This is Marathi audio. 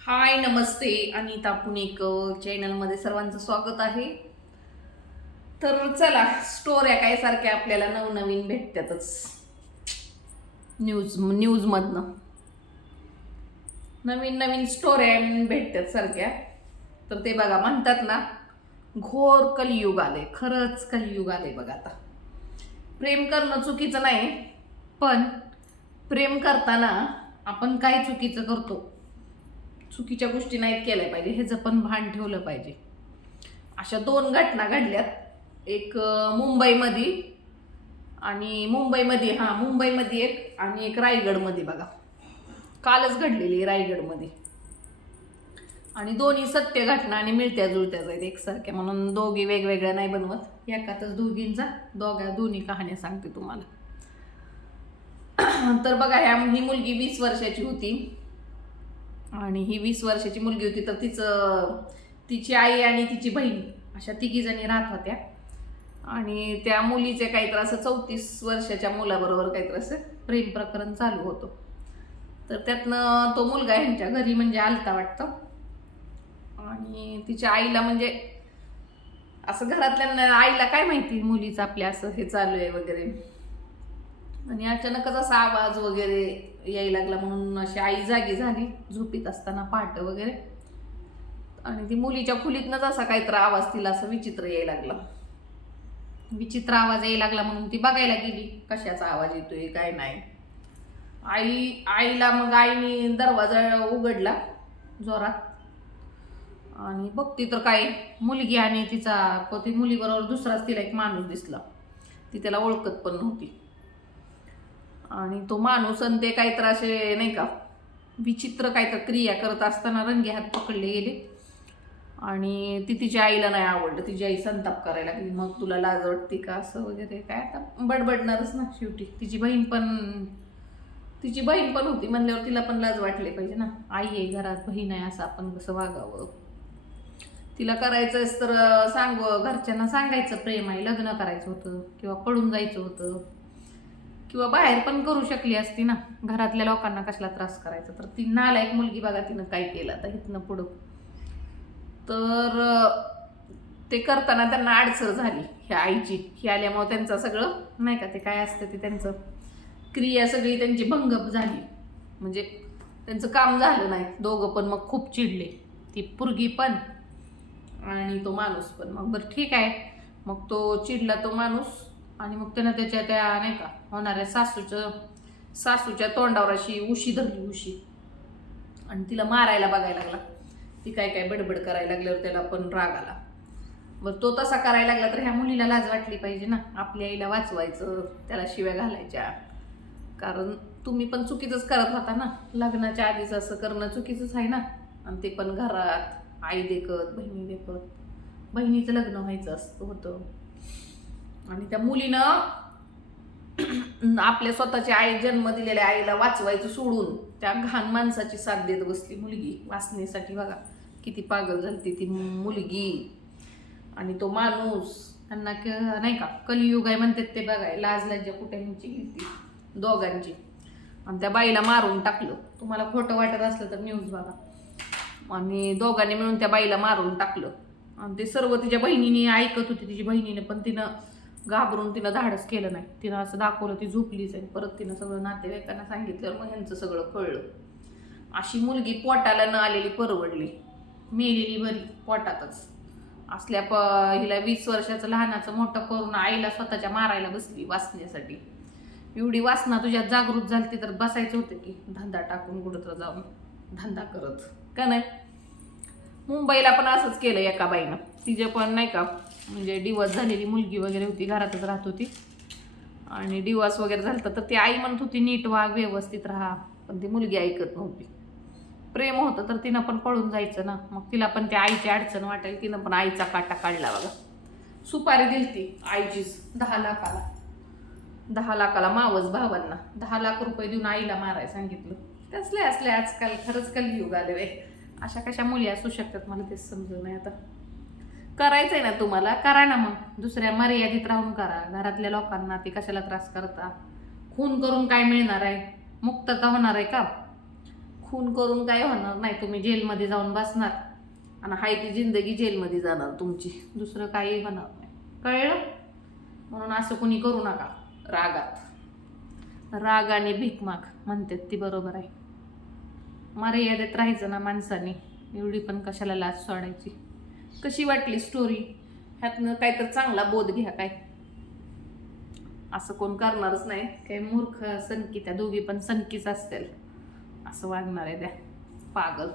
हाय नमस्ते. अनिता पुणेकर चॅनलमध्ये सर्वांचं स्वागत आहे. तर चला स्टोऱ्या काय सारख्या आपल्याला नवनवीन भेटतातच. न्यूज न्यूजमधनं नवीन नवीन स्टोऱ्या भेटतात सारख्या. तर ते बघा म्हणतात ना घोर कलियुग आले खरंच कलियुग आले बघा आता. प्रेम करणं चुकीचं नाही पण प्रेम करताना आपण काय चुकीचं करतो? चुकीच्या गोष्टी नाहीत केल्या पाहिजे ह्याचं पण भान ठेवलं पाहिजे. अशा दोन घटना घडल्यात. एक मुंबईमध्ये आणि मुंबईमध्ये हां मुंबईमध्ये एक आणि एक रायगडमध्ये बघा. कालच घडलेली आहे रायगडमध्ये. आणि दोन्ही सत्य घटना आणि मिळत्या जुळत्याच आहेत एकसारख्या म्हणून दोघी वेगवेगळ्या नाही बनवत. एकातच दोघींचा दोघ्या दोन्ही कहाण्या सांगते तुम्हाला. तर बघा ह्या ही मुलगी वीस वर्षाची होती. आणि ही वीस वर्षाची मुलगी होती तर तिचं तिची आई आणि तिची बहीण अशा तिघीजणी राहत होत्या. आणि त्या मुलीचे काहीतरी असं चौतीस वर्षाच्या मुलाबरोबर काहीतरी असं प्रेम प्रकरण चालू होतं. तर त्यातनं तो मुलगा ह्यांच्या घरी म्हणजे आलता वाटतं. आणि तिच्या आईला म्हणजे असं घरातल्या आईला काय माहिती मुलीचं आपल्या असं हे चालू आहे वगैरे. आणि अचानकच असा आवाज वगैरे यायला लागला म्हणून अशी आई जागी झाली झोपीत असताना पहाट वगैरे. आणि ती मुलीच्या खोलीतनंच असा काहीतरी आवाज तिला असं विचित्र यायला लागला. विचित्र आवाज यायला लागला म्हणून ती बघायला गेली कशाचा आवाज येतोय काय नाही. आई आईला मग आईने दरवाजा उघडला जोरात. आणि बघती तर काय मुलगी आणि तिचा ती मुलीबरोबर दुसराच तिला एक माणूस दिसला. ती त्याला ओळखत पण नव्हती. आणि तो माणूस आणि ते काहीतरी असे नाही का विचित्र काहीतर क्रिया करत असताना रंगे हात पकडले गेले. आणि ती तिच्या आईला नाही आवडलं. तिची आई संताप करायला लागली. मग तुला लाज वाटते का? असं वगैरे काय? आता बडबडणारच ना शेवटी तिची बहीण पण तिची बहीण पण होती. म्हणल्यावर तिला पण लाज वाटली पाहिजे ना. आई आहे घरात बहीण आहे असं आपण कसं वागावं? तिला करायचंच तर सांग घरच्यांना सांगायचं. प्रेम आहे लग्न करायचं होतं. किंवा पडून जायचं होतं. किंवा बाहेर पण करू शकली असती ना. घरातल्या लोकांना कशाला त्रास करायचा? तर ती नालायक मुलगी बघा तिनं काय केलं? आता इथनं पुढं. तर ते करताना त्यांना अडचण झाली. ह्या आईची. ही आल्यामुळे त्यांचं सगळं नाही का ते काय असतं ते त्यांचं क्रिया सगळी त्यांची भंगप झाली. म्हणजे त्यांचं काम झालं नाही. दोघं पण मग खूप चिडले. ती पुरगी पण आणि तो माणूस पण. मग बरं ठीक आहे. मग तो चिडला तो माणूस. आणि मग त्यानं त्याच्या त्या नाही का होणाऱ्या सासूचं सासूच्या तोंडावर अशी उशी धरली उशी. आणि तिला मारायला बघायला लागला. ती काय काय बडबड करायला लागल्यावर त्याला पण राग आला. बरं तो तसा करायला लागला तर ह्या मुलीला लाज वाटली पाहिजे ना. आपल्या आईला वाचवायचं त्याला शिव्या घालायच्या. कारण तुम्ही पण चुकीचंच करत होता ना. लग्नाच्या आधीच असं करणं चुकीचंच आहे ना. आणि ते पण घरात आई देखत बहिणी देखत. बहिणीचं लग्न व्हायचं असतं होतं. आणि त्या मुलीनं आपल्या स्वतःच्या आई जन्म दिलेल्या आईला वाचवायचं सोडून त्या घाण माणसाची साथ देत बसली मुलगी. वाचण्यासाठी बघा किती पागल झाली ती मुलगी. आणि तो माणूस त्यांना नाही का कलियुग आहे म्हणतात ते बघाय लाज लज्जा कुठे ह्यांची गेली दोघांची. आणि त्या बाईला मारून टाकलं. तुम्हाला खोटं वाटत असलं तर न्यूज बघा. आणि दोघांनी मिळून त्या बाईला मारून टाकलं. आणि ते सर्व तिच्या बहिणीने ऐकत होती तिच्या बहिणीने पण तिनं घाबरून तिनं धाडस केलं नाही. तिनं असं दाखवलं ती झोपलीच आहे. परत तिनं सगळं नातेवाईकांना सांगितलं मग ह्यांचं सगळं कळलं. अशी मुलगी पोटाला न आलेली परवडली. मेलेली बरी पोटातच. असल्या प हिला वीस वर्षाचं लहानाचं मोठं करून आईला स्वतःच्या मारायला बसली वाचण्यासाठी. एवढी वासना तुझ्यात जागृत झाली तर बसायचं होतं की धंदा टाकून कुठं तर जाऊन धंदा करत. का नाही? मुंबईला पण असंच केलं एका बाईनं. तिचे पण नाही का म्हणजे डिवॉर्स झालेली मुलगी वगैरे होती घरातच राहत होती. आणि डिवॉर्स वगैरे झालं तर ती आई म्हणत होती नीट वाघ व्यवस्थित राहा. पण ती मुलगी ऐकत नव्हती. प्रेम होतं तर तिनं पण पळून जायचं ना. मग तिला पण त्या आईची अडचण वाटेल तिनं पण आईचा काटा काढला बघा. सुपारी दिली ती आईचीच दहा लाखाला. दहा लाखाला मावस भावांना. दहा लाख रुपये देऊन आईला माराय सांगितलं. कसले असले आजकाल खरंच कलियुग आले वे अशा कशा मुली असू शकतात मला तेच समजलं नाही आता. करायचंय ना तुम्हाला करा ना मग. दुसऱ्या मर्यादित राहून करा. घरातल्या लोकांना ते कशाला त्रास करता? खून करून काय मिळणार आहे? मुक्तता होणार आहे का? खून करून काय होणार नाही? तुम्ही जेलमध्ये जाऊन बसणार. आणि हाय ती जिंदगी जेलमध्ये जाणार तुमची. दुसरं काही होणार नाही. कळलं? म्हणून असं कुणी करू नका. रागात. राग आणि भीक माग म्हणतात ती बरोबर आहे. मर्यादेत राहायचं ना माणसाने. एवढी पण कशाला लाज सोडायची? कशी वाटली स्टोरी ह्यातनं काय तर चांगला बोध घ्या काय? असं कोण करणारच नाही. काय मूर्ख सनकी त्या दोघी पण सनकीच असतील. असं वागणार आहे त्या. पागल.